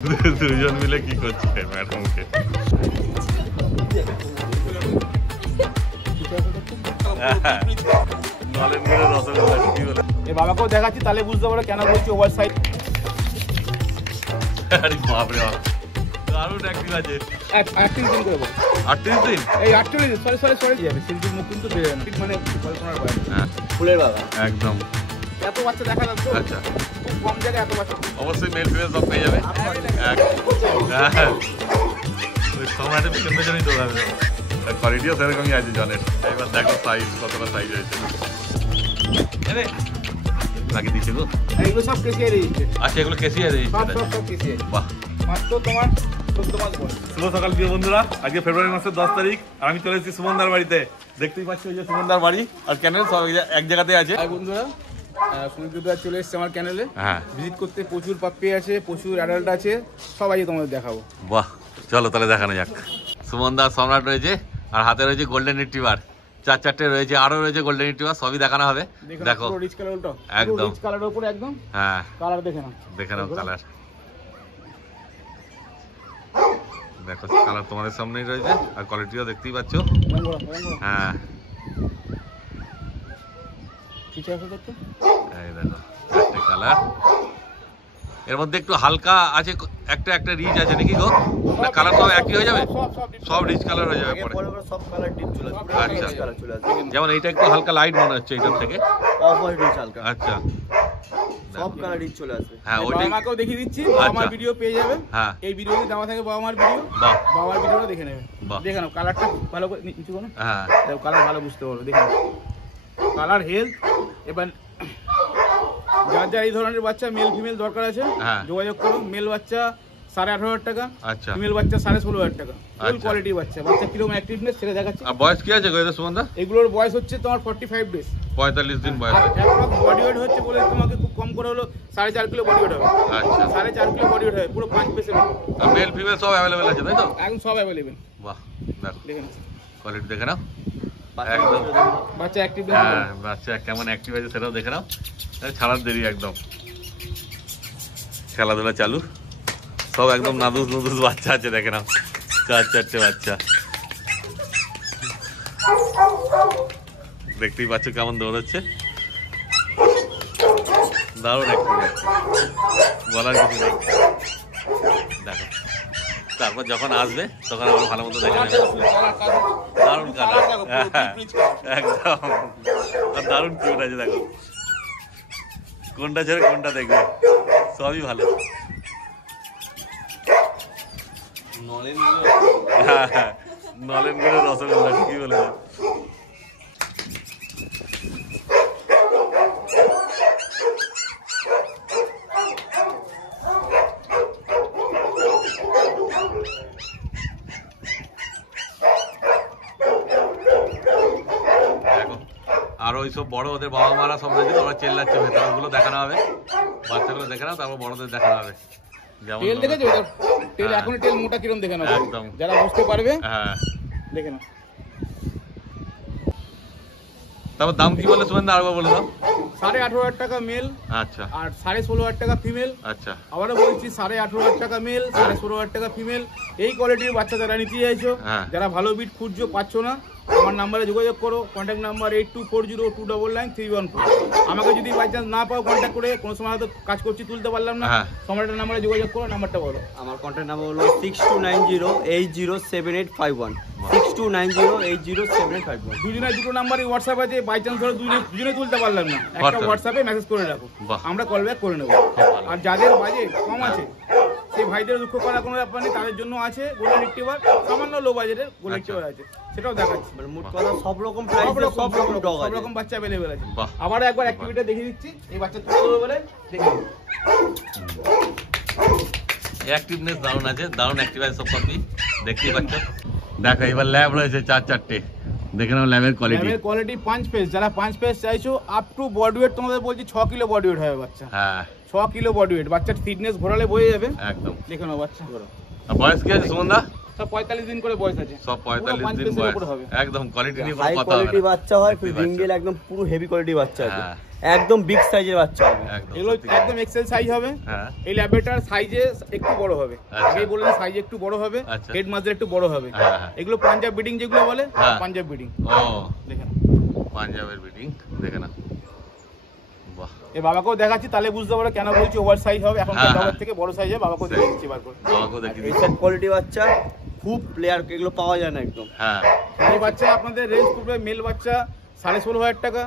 দুজন মিলে কি করছে ম্যাডামকে? বাবাকেও দেখাচ্ছি তাহলে বুঝতে পারো কেন বলছি ওভার সাইড। আরে বাপ রে বাপ, দারুণ অ্যাক্টিং আছে। 38 দিন করে বল, 38 দিন, এই 38 সরি যাবে শিল্পীর মুখ কিন্তু বেরোয় না, মানে কল্পনার বাইরে। হ্যাঁ ফুলের বাবা একদম। এত বাচ্চা দেখা যাচ্ছে। আচ্ছা খুব কম জায়গায় এত বাচ্চা। অবশ্যই মেল ফিমেল সব পেয়ে যাবে। ওই সম্রাটের পিছন পেছনেই দৌড়াবে। কোয়ালিটিও সেরকমই আছে জলের। এবার দেখো সাইজ কতটা সাইজ হয়েছে। নাকি দিচ্ছে গো? এইগুলো সব কেসিয়ে দিচ্ছে। আচ্ছা এগুলো কেসিয়ে দিচ্ছে। সব কেসিয়ে। বাহ, মাত্র তোমার 14 মাস বয়স। শুভ সকাল প্রিয় বন্ধুরা, আজকে ফেব্রুয়ারি মাসের 10 তারিখ আর আমি চলে এসেছি সুমনদার বাড়িতে। দেখতেই পাচ্ছি ওই যে সুমনদার বাড়ি আর ক্যানেল সব এক জায়গাতে আছে। হাই বন্ধুরা, সুনীলদা চলে এসেছে আমার চ্যানেলে। হ্যাঁ ভিজিট করতে। প্রচুর পাপ্পি আছে, প্রচুর অ্যাডাল্ট আছে, সব আজকে তোমাদের দেখাবো। বাহ, চলো তাহলে দেখানো যাক। সুমনদা সম্রাট রয়েছে আর হাতে রয়েছে গোল্ডেন রিট্রিভার, 4-4টে রয়েছে, আরো রয়েছে গোল্ডেন রিট্রিভার, সবই দেখানো হবে। দেখো রিচ কালার, ওটা একদম রিচ কালারের উপরে একদম। হ্যাঁ কালার দেখে নাও, দেখে নাও কালার। দেখো কালার তোমাদের সামনেই রয়েছে আর কোয়ালিটিও দেখতেই পাচ্ছ। হ্যাঁ কিছু আছে দেখতে, এই দেখো 4টে কালার। এর মধ্যে একটু হালকা আছে, একটা একটা রিচ আছে নাকি গো? না কালার সব একই হয়ে যাবে, সব রিচ কালার হয়ে যাবে পরে। সব কালার ডিপ চলে আসবে। আচ্ছা কালার চলে আসবে। যেমন এইটা একটু হালকা লাইট মনে হচ্ছে এইটার থেকে। অফ হোয়াইট রিচ হালকা। আচ্ছা সব কালার ডিপ চলে আসবে। হ্যাঁ বাবা ওইটাই। মাকেও দেখিয়ে দিচ্ছি, বাবা মার ভিডিও পেয়ে যাবে। হ্যাঁ এই ভিডিওতে দেওয়া থাকে বাবা মার ভিডিও, বাহ বাবার ভিডিওটা দেখে নেবে। বাহ। দেখে নাও কালারটা ভালো করে নিচু করো, হ্যাঁ কালার ভালো বুঝতে পারবে। দেখে নাও কালার, হেলথ। এবার যার যার এই ধরনের বাচ্চা মেল ফিমেল দরকার আছে হ্যাঁ। যোগাযোগ করো। মেল বাচ্চা 18,500 টাকা, আচ্ছা ফিমেল বাচ্চা 16,500 টাকা। ফুল আচ্ছা। কোয়ালিটি বাচ্চা, বাচ্চা কিরকম অ্যাক্টিভনেস সেটা দেখাচ্ছি। আর বয়স কি আছে গো এটা সুমনদা? এগুলোর বয়স হচ্ছে তোমার 45 ডেজ। 45 দিন বয়স আছে। বডি ওয়েট হচ্ছে বলে তোমাকে খুব কম করে হলো 4.5 কিলো বডি ওয়েট হবে। আচ্ছা 4.5 কিলো বডি ওয়েট হবে, পুরো 5 পিসের। আর মেল ফিমেল সব অ্যাভেলেবেল আছে তাই তো? একদম সব অ্যাভেলেবেল। বাহ দেখো দেখে নাও কোয়ালিটি দেখে নাও বাচ্চা একদম। বাচ্চা অ্যাক্টিভ। হ্যাঁ বাচ্চা কেমন অ্যাক্টিভ আছে সেটাও দেখে নাও। ছাড়ার দেরি একদম, খেলাধুলা চালু, সব একদম নাদুস নুদুস বাচ্চা আছে দেখে নাও। 4-4টে বাচ্চা দেখতেই পাচ্ছ কেমন দৌড়চ্ছে, দারুণ অ্যাক্টিভ আছে, বলার কিছু নেই। দেখো তারপর যখন আসবে তখন আবার ভালো মতো দেখে নেবে। দারুণ কালার, একদম। আর দারুণ কিউট আছে, দেখো কোনটা ছেড়ে কোনটা দেখবে, সবই ভালো। হ্যাঁ নলেনগুড়ের রসগোল্লা, ঠিকই বলেছে। আর ওই সব বড় ওদের বাবা মারা সব রয়েছে, ওরা চেল্লাচ্ছে ভেতরে, ওগুলো দেখানো হবে। বাচ্চাগুলো দেখে নাও, তারপর বড়দের দেখানো হবে। যেমন তেল দেখেছো ওদের তেল, এখন তেল মোটা কিরকম দেখে নাও একদম। যারা বুঝতে পারবে। হ্যাঁ দেখে নাও তারপর দাম কি বলে সুমনদা আরেকবার বলে দাও। 18,500 টাকা মেল আচ্ছা আর 16,500 টাকা ফিমেল। আচ্ছা আবারও বলছি 18,500 টাকা মেল, 16,500 টাকা ফিমেল। এই কোয়ালিটির বাচ্চা যারা নিতে চাইছো, হ্যাঁ। যারা ভালো বিট খুঁজছো পাচ্ছ না, আমার নাম্বারে যোগাযোগ করো। Contact number 8240299314। আমাকে যদি বাই চান্স না পাও কন্ট্যাক্ট করে, কোনো সময় হয়তো কাজ করছি তুলতে পারলাম না, হ্যাঁ। সম্রাটের নাম্বারে যোগাযোগ করো। নাম্বারটা বলো। আমার কন্ট্যাক্ট নাম্বার হলো 6290807851, 6290807851। দুজনের দুটো নাম্বারই হোয়াটসঅ্যাপ আছে, বাই চান্স ধরো দুজনে তুলতে পারলাম না, একটা WhatsApp। হোয়াটসঅ্যাপে মেসেজ করে রাখো, বাহ। আমরা কল ব্যাক করে নেবো। ভালো। আর যাদের বাজেট কম আছে সেই ভাইদের দুঃখ করার কোনো ব্যাপার নেই, তাদের জন্য আছে গোল্ডেন রিট্রিভার, সামান্য লো বাজেটের গোল্ডেন রিট্রিভার আছে, সেটাও দেখাচ্ছি। মানে মোট কথা সব রকম প্রাইস, সব রকম ডগ সব আছে। রকম বাচ্চা অ্যাভেলেবেল আছে। বাহ। আবার একবার অ্যাক্টিভিটি দেখিয়ে দিচ্ছি, এই বাচ্চা তুলে দেবো বলে দেখে নিন। অ্যাক্টিভনেস দারুণ আছে, দারুণ অ্যাক্টিভ আছে সব পাখি, দেখতেই পাচ্ছ। দেখো এবার ল্যাব রয়েছে 4-4টে, দেখে নাও ল্যাবের কোয়ালিটি। ল্যাবের কোয়ালিটি 5 পিস, যারা 5 পিস চাইছো আপ টু বডি ওয়েট তোমাদের বলছি 6 কিলো বডি ওয়েট হবে বাচ্চা। হ্যাঁ 6 কিলো বডি ওয়েট, বাচ্চার ফিটনেস ঘোরালে বয়ে যাবে। একদম। দেখে নাও বাচ্চা। আর বয়স কি আছে সুমনদা? সব 45 দিন করে বয়স আছে, সব পুরো 45 পাঁচ দিন পিসের বয়স, উপরে হবে। একদম কোয়ালিটি নিয়ে কোনো হাই কথা হবে কোয়ালিটি না। বাচ্চা হয়, সত্যি রিঙ্গেল একদম পুরো হেভি কোয়ালিটি বাচ্চা আছে, হ্যাঁ। একদম বিগ সাইজের বাচ্চা হবে। একদম এগুলো সত্যি কথা। একদম এক্সেল সাইজ হবে। হ্যাঁ এই ল্যাবেটার সাইজে একটু বড় হবে, আচ্ছা। আগেই বললাম সাইজে একটু বড় হবে, আচ্ছা। হেড মাঝে একটু বড় হবে। হ্যাঁ, হ্যাঁ। এগুলো পাঞ্জাব ব্রিডিং যেগুলো বলে, হ্যাঁ। পাঞ্জাব ব্রিডিং। ও দেখেন পাঞ্জাবের বিডিং দেখে না, বাহ এই বাবাকেও দেখাচ্ছি, তাহলে বুঝতে পারো কেন বলছি ওভার সাইজ হবে। এখন হ্যাঁ, বাবার হ্যাঁ। থেকে বড় সাইজ হবে, বাবাকেও সেই। দেখে দিচ্ছি বার করে। বাবাকেও দেখি দিচ্ছি। এইসব কোয়ালিটি বাচ্চা খুব প্লেয়ার, এগুলো পাওয়া যায় না একদম। হ্যাঁ এই বাচ্চা আপনাদের রেঞ্জ পড়বে, মেল বাচ্চা 16,500 টাকা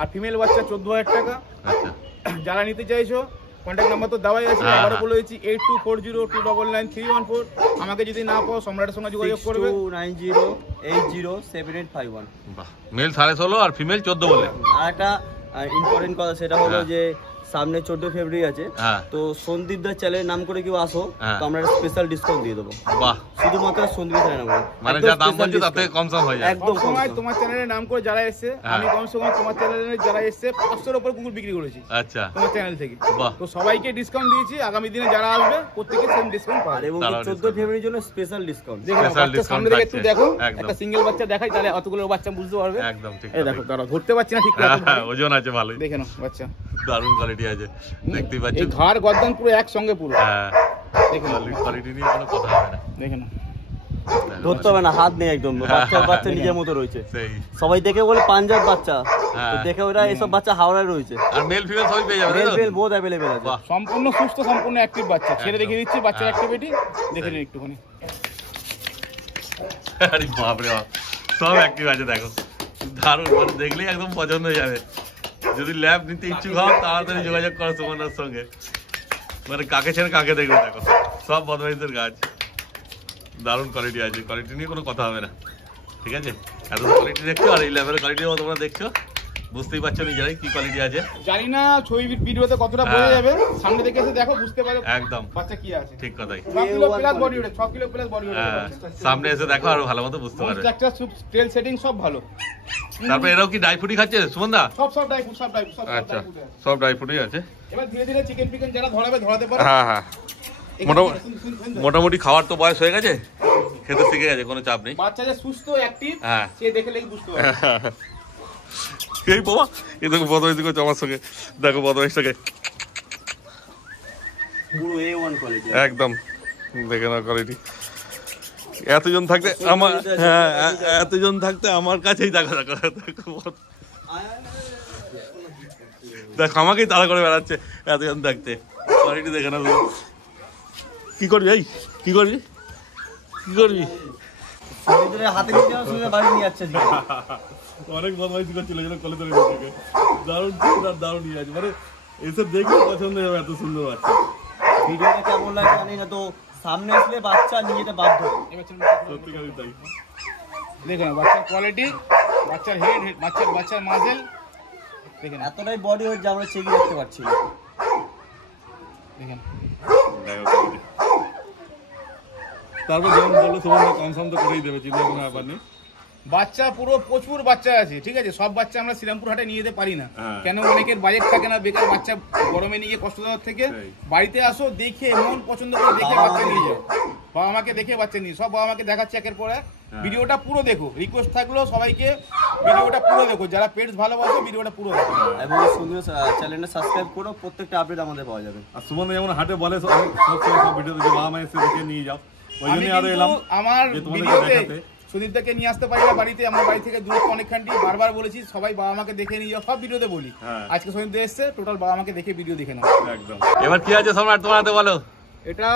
আর ফিমেল বাচ্চা 14,000 টাকা। আচ্ছা যারা নিতে চাইছো কন্ট্যাক্ট নাম্বার তো দেওয়াই আছে, হ্যাঁ, আবারও হ্যাঁ। বলে দিচ্ছি 8240299314। আমাকে যদি না পাও সম্রাটের সঙ্গে যোগাযোগ করবে। 6290807851। বাহ, মেল 16.5 আর ফিমেল 14 বলে। আর একটা ইম্পর্টেন্ট কথা সেটা হলো হ্যাঁ। যে সামনে 14 ফেব্রুয়ারি আছে, হ্যাঁ তো সন্দীপ দার চ্যানেলের নাম করে কেউ আসো, হ্যাঁ। তো আমরা একটা স্পেশাল ডিসকাউন্ট দিয়ে দেবো, বাহ, শুধুমাত্র সন্দীপ দার নাম করে। মানে একদম যা দাম special বলছে তাতে discount। কম সম হয়ে যায়। একদম সব সময় কম। তোমার চ্যানেলের নাম করে যারা এসছে, হ্যাঁ। আমি কম সে কম তোমার চ্যানেলে যারা এসছে 500-র উপর কুকুর বিক্রি করেছি আচ্ছা তোমার চ্যানেল থেকে। বাহ, তো সবাইকে ডিসকাউন্ট দিয়েছি, আগামী দিনে যারা আসবে প্রত্যেকে সেম ডিসকাউন্ট আর পাবে। এবং তারাও 14 discount ফেব্রুয়ারির জন্য স্পেশাল ডিসকাউন্ট। দেখো Special বাচ্চা discount সামনে থেকে একটু থাকছে। দেখো, একদম। একটা সিঙ্গেল বাচ্চা দেখাই তাহলে অতগুলো বাচ্চা বুঝতে পারবে। একদম ঠিক এই কথা। দেখো দাঁড়াও, ধরতে পারছি না ঠিক হ্যাঁ, করে। হ্যাঁ, ওজন আছে ভালোই, দেখে নাও বাচ্চা, দারুণ কোয়ালিটি আছে, দেখতেই এই পাচ্ছেন। ঘাড় গর্দান পুরো একসঙ্গে পুরো। হ্যাঁ দেখে নাও, কোয়ালিটি নিয়ে কোনো কথা হবে না। দেখে নাও। ধরতে হবে না, হাত নেই একদম, বাচ্চা নিজের মতো রয়েছে। সেই সবাই দেখে বলে পাঞ্জাব বাচ্চা, হ্যাঁ। তো দেখে ওরা এসব বাচ্চা হাওড়ায় রয়েছে। আর মেল ফিমেল সবই পেয়ে যাবে, তাই মেল তো? ফেল বোথ অ্যাভেলেবেল আছে। বাহ, সম্পূর্ণ সুস্থ, সম্পূর্ণ অ্যাক্টিভ বাচ্চা। ছেড়ে একদম। দেখে দিচ্ছি বাচ্চার হ্যাঁ। অ্যাক্টিভিটি, দেখে নিন একটুখানি। আরে বাপরে বাপ, সব অ্যাক্টিভ আছে দেখো, দারুণ, মানে দেখলেই একদম পছন্দ হয়ে যাবে। যদি ল্যাব নিতে ইচ্ছুক হও তাড়াতাড়ি যোগাযোগ করো সুমনার সঙ্গে, মানে কাকে ছেড়ে কাকে দেখবে দেখো, সব বদমাইশের গাছ, দারুণ কোয়ালিটি আছে, কোয়ালিটি নিয়ে কোনো কথা হবে না। ঠিক আছে, এত কোয়ালিটি দেখছো আর এই ল্যাবের কোয়ালিটি তোমরা দেখছো, বুঝতেই পারছো নিজেরাই কি কোয়ালিটি আছে। জানি না ছবি ভিডিওতে কতটা বোঝা হ্যাঁ। যাবে, সামনে থেকে এসে দেখো বুঝতে পারো একদম বাচ্চা কি আছে। ঠিক কথাই। 6 kilo plus body weight, 6 kilo plus body হ্যাঁ, ওয়েট। সামনে এসে দেখো আরো ভালো মতো বুঝতে পারবে। স্ট্রাকচার স্টেল সেটিং সব ভালো। তারপরে এরাও কি ড্রাই ফ্রুটই খাচ্ছে সুমন দা? সব ড্রাই ফ্রুট, সব ড্রাই ফ্রুট, সব আচ্ছা, dry fruit আছে। সব ড্রাই ফ্রুটই আছে। এবার ধীরে ধীরে চিকেন ফিকেন যারা ধরাবে ধরাতে পারে। হ্যাঁ হ্যাঁ, এখানে মোটামুটি শুন, মোটামুটি খাওয়ার তো বয়স হয়ে গেছে, খেতে শিখে গেছে, কোনো চাপ নেই। বাচ্চা যে সুস্থ অ্যাক্টিভ হ্যাঁ। সে দেখলেই বুঝতে পারবে। এই বাবা, এই দেখো বদমাইশি করছে আমার সঙ্গে, দেখো বদমাইশটাকে, পুরো A1 কোয়ালিটি। একদম দেখে না কোয়ালিটি। এতজন থাকতে আমার, হ্যাঁ এতজন থাকতে আমার কাছেই দেখো দেখো দেখো, আমাকেই তাড়া করে বেড়াচ্ছে এতজন থাকতে, কোয়ালিটি দেখে না তুমি। কি করবি এই, কি করবি, কি করবি? সন্দীপের হাতে নিয়ে যাওয়া শুনে বাড়ি নিয়ে যাচ্ছে আজকে। অনেক বদমাইশি করছিল যেন কলে ধরে নিজেকে, দারুণ সুন্দর, দারুণ ইয়ে আছে, মানে এইসব দেখলে পছন্দ হবে, এত সুন্দর বাচ্চা। ভিডিওটা কেমন লাগে জানি না, তো সামনে আসলে বাচ্চা নিয়ে যেতে বাধ্য। এবার চলুন। সত্যিকারই তাই। দেখে নাও বাচ্চার কোয়ালিটি, বাচ্চার হেড, বাচ্চার মাজেল দেখে নাও, এতটাই বডি ওয়েট যে আমরা চেক রাখতে পারছি না। দেখে নাও। দেখো quality। তারপর যেমন বললো তোমার কনফার্ম তো করেই দেবে, চিন্তা কোনো ব্যাপার নেই। বাচ্চা পুরো প্রচুর বাচ্চা আছে, ঠিক আছে। সব বাচ্চা আমরা শ্রীরামপুর হাটে নিয়ে যেতে পারি না, হ্যাঁ। কেন অনেকের বাজেট থাকে না, বেকার বাচ্চা গরমে নিয়ে কষ্ট দেওয়ার থেকে সেই। বাড়িতে আসো, দেখে মন পছন্দ করে দেখে বাবা বাচ্চা মাকে নিয়ে যাও। বাবা মাকে দেখে বাচ্চা নিয়ে, সব বাবা মাকে দেখাচ্ছে একের পর এক। ভিডিওটা পুরো দেখো, রিকোয়েস্ট থাকলো সবাইকে ভিডিওটা পুরো দেখো, যারা পেটস ভালোবাসো ভিডিওটা পুরো দেখো। এবং সন্দীপ চ্যানেলটা সাবস্ক্রাইব করো, প্রত্যেকটা আপডেট আমাদের পাওয়া যাবে। আর সুমন যেমন হাটে বলে সব ভিডিও দেখে বাবা মা এসে দেখে নিয়ে যাও, ওই আমি জন্যই আরো কিন্তু এলাম আমার যে তোমাদেরকে ভিডিওতে দেখাতে। সুদীপদাকে নিয়ে আসতে পারি না বাড়িতে, আমার বাড়ি থেকে দূরত্ব অনেকখানি, বারবার বলেছি সবাই বাবা মাকে দেখে নিয়ে যাও, সব ভিডিওতে বলি। হ্যাঁ। আজকে সুদীপদা এসছে, টোটাল বাবা মাকে দেখে ভিডিও দেখে নাও। একদম। এবার কি আছে সম্রাট তোমার হাতে বলো? এটা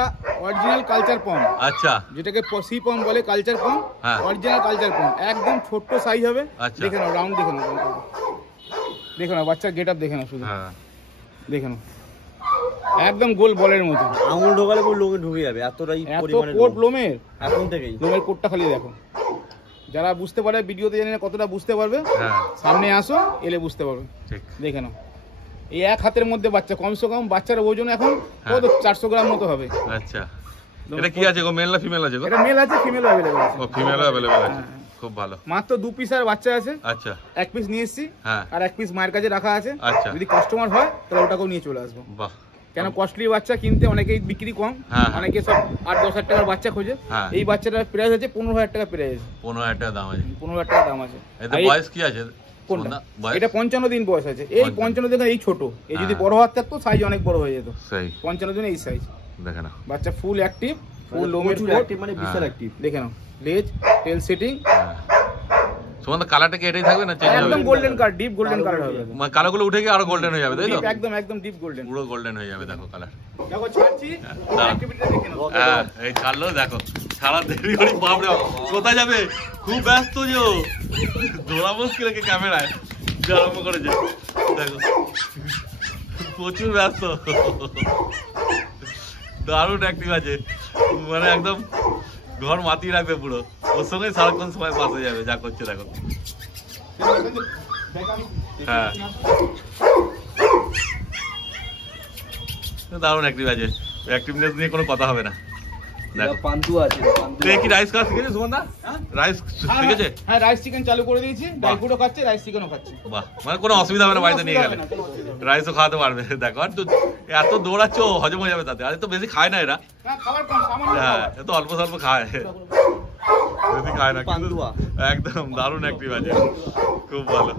অরিজিনাল কালচার পম, আচ্ছা যেটাকে সি পম বলে, কালচার পম, হ্যাঁ। অরিজিনাল কালচার পম, একদম ছোট্ট সাইজ হবে। আচ্ছা। দেখে নাও, রাউন্ড দেখে নাও, দেখে নাও বাচ্চার গেট আপ দেখে নাও, শুধু হ্যাঁ, দেখে নাও, একদম গোল বলের মতো, আঙুল ঢোকালে পুরো লোকে ঢুকে যাবে, এতটাই এত পরিমাণে কোট লোমের, এখন থেকেই। লোমের কোটটা খালি দেখো। যারা বুঝতে পারে ভিডিওতে জানি না কতটা বুঝতে পারবে, হ্যাঁ সামনে আসো, এলে বুঝতে পারবে। ঠিক। দেখে নাও, এই এক হাতের মধ্যে বাচ্চা, কমসে কম বাচ্চার ওজন এখন হ্যাঁ। কত 400 গ্রাম মতো হবে। আচ্ছা, এটা কি আছে গো, মেল না ফিমেল আছে গো? এটা মেল আছে, ফিমেল অ্যাভেলেবল আছে। ও ফিমেলও অ্যাভেলেবেল আছে, হ্যাঁ। খুব ভালো। মাত্র 2 পিস আর বাচ্চা আছে, আচ্ছা 1 পিস নিয়ে এসেছি, হ্যাঁ আর 1 পিস মায়ের কাছে রাখা আছে। আচ্ছা যদি কাস্টমার হয় তাহলে ওটাকেও নিয়ে চলে আসবো। বাহ, কেন কস্টলি বাচ্চা কিনতে অনেকেই বিক্রি কম, হ্যাঁ। অনেকে সব 8-10 হাজার টাকার বাচ্চা খোঁজে। হ্যাঁ। এই বাচ্চাটার প্রাইস আছে 15,000 টাকা প্রাইস, 15,000 টাকা দাম আছে। 15,000 টাকা দাম আছে। এতে আর এই- বয়স কি আছে কোনটা? সুমনদা? বয়স এটা 55 দিন বয়স আছে। এই 55 দিন এই ছোট, এই যদি হ্যাঁ। বড় হাত থাকতো সাইজ অনেক বড় হয়ে যেত। সেই 55 দিনে এই সাইজ। দেখে না। বাচ্চা ফুল অ্যাক্টিভ, ফুল লোমের প্রচুর কোট, active, মানে বিশাল অ্যাক্টিভ। দেখে নাও লেজ, টেল সেটিং সুমনদা কালারটা কি এটাই থাকবে না চেঞ্জ হবে? একদম golden colour, deep golden colour হবে। মানে কালারগুলো উঠে গিয়ে আরো গোল্ডেন হয়ে যাবে তাই তো? Deep, একদম একদম ডিপ গোল্ডেন। পুরো গোল্ডেন হয়ে যাবে দেখো কালার। দেখো ছাড়ছি, দাঁড়া। অ্যাক্টিভিটিটা দেখে নাও। হ্যাঁ এই ছাড়লো দেখো, ছাড়া দেরি করি বাপরে বাপ। কোথায় যাবে? খুব ব্যস্ত যে ও, ধরা মুশকিল রেখে ক্যামেরায় যে আরম্ভ করেছে দেখো, প্রচুর ব্যস্ত। দারুণ অ্যাক্টিভ আছে, মানে একদম ঘর মাতিয়ে রাখবে পুরো। ওর সঙ্গে সারাক্ষণ সময় পাস হয়ে যাবে যা করছে দেখো। হ্যাঁ দারুণ অ্যাক্টিভ আছে, অ্যাক্টিভনেস নিয়ে কোনো কথা হবে না। দেখো পান্ডু আছে, পান্ডু। তুই কি রাইস খাওয়া শিখেছিস সুমনদা? রাইস শিখেছে? হ্যাঁ, রাইস চিকেন চালু করে দিয়েছি, ড্রাই ফ্রুটও খাচ্ছে, রাইস চিকেনও খাচ্ছে। বাহ, মানে কোনো অসুবিধা হবে না বাড়িতে নিয়ে গেলে, রাইসও খাওয়াতে পারবে। দেখো আর তো এত দৌড়াচ্ছ হজম হয়ে যাবে তাতে। আর তো বেশি খায় না এরা, না, খাবার কম, সামান্য হ্যাঁ খাবার। এত অল্প স্বল্প খায়, বেশি খায় না কিন্তু পান্তুয়া। একদম দারুণ অ্যাক্টিভ আছে, খুব ভালো।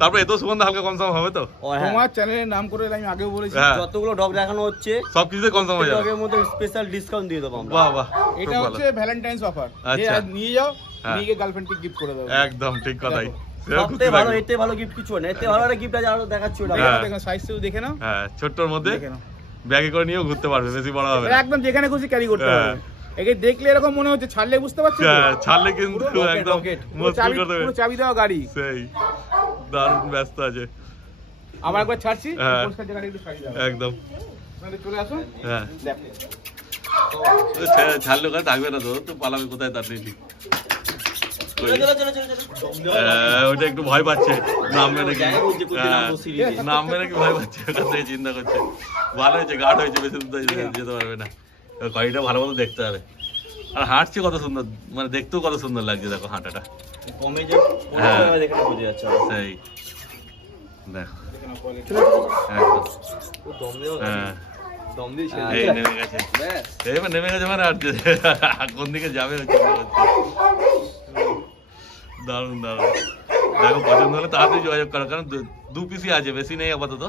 তারপর এত সুগন্ধ হালকা কম সম হবে তো? ও হ্যাঁ, তোমার চ্যানেলের নাম করে আমি আগেও বলেছি, হ্যাঁ যতগুলো ডগ দেখানো হচ্ছে সব কিছুতে কম সম হয়ে যাবে। ডগের মধ্যে স্পেশাল ডিসকাউন্ট দিয়ে দেবো আমরা। বাহ বাহ, এটা খুব ভালো, হচ্ছে ভ্যালেন্টাইন্স অফার। যে আচ্ছা। আজ নিয়ে যাও, হ্যাঁ। নিয়ে গিয়ে গার্লফ্রেন্ডকে গিফট করে দাও। একদম ঠিক কথাই। দেখো। সেরকম খুশি সবথেকে ভালো, লাগবে। এতে ভালো গিফট কিছু না, এতে ভালো একটা গিফট আছে আরো দেখাচ্ছি ওটা। হ্যাঁ। দেখো সাইজ দেখে নাও, হ্যাঁ ছোট্টর মধ্যে দেখে নাও। ব্যাগে করে নিয়েও ঘুরতে পারবে, বেশি বড় হবে এটা না। একদম যেখানে খুশি ক্যারি করতে হ্যাঁ। পারবে। একে দেখলে এরকম মনে হচ্ছে, ছাড়লে বুঝতে পারছো তো? হ্যাঁ, ছাড়লে কিন্তু পুরো rocket, একদম rocket। পুরো মুশকিল চাবি, করে দেবে। পুরো চাবি দেওয়া গাড়ি। সেই দারুণ ব্যস্ত আছে আবার একবার ছাড়ছি, হ্যাঁ। পরিষ্কার জায়গাটা একটু ছাড়িয়ে দাও। একদম। আপনাদের চলে আসুন, হ্যাঁ দেখো। ছাড়লে ওখানে থাকবে না তো, তো পালাবে কোথায় তার ঠিক। চলো, চলো, চলো, চলো, চলো। ওটা একটু ভয় পাচ্ছে, নামবে নাকি। জায়গা বলছে, কোথায় হ্যাঁ, নামবো সিঁড়ি? নামবে নাকি ভয় পাচ্ছে, ওখান থেকে চিন্তা করছে। ভালো হয়েছে, গার্ড হয়েছে, বেশি দূর যেতে পারবে না। গাড়িটা ভালো মতো দেখতে হবে। আর হাঁটছে কত সুন্দর, মানে দেখতেও কত সুন্দর লাগছে দেখো হাঁটাটা। কমে যে হ্যাঁ। দেখে বোঝা যাচ্ছে। সেই দেখো দেখে নাও quality। চলো, চলো, চলো। একদম। ও দম দেওয়া, হ্যাঁ দম দিয়ে ছেড়ে এই দিয়েছে। নেমে গেছে, ব্যাস। এইবার নেমে গেছে মানে আর কোন দিকে যাবে চিন্তা করছে। দারুণ দারুণ। দেখো পছন্দ হলে তাড়াতাড়ি যোগাযোগ করো, কারণ দু পিসই আছে, বেশি নেই আপাতত।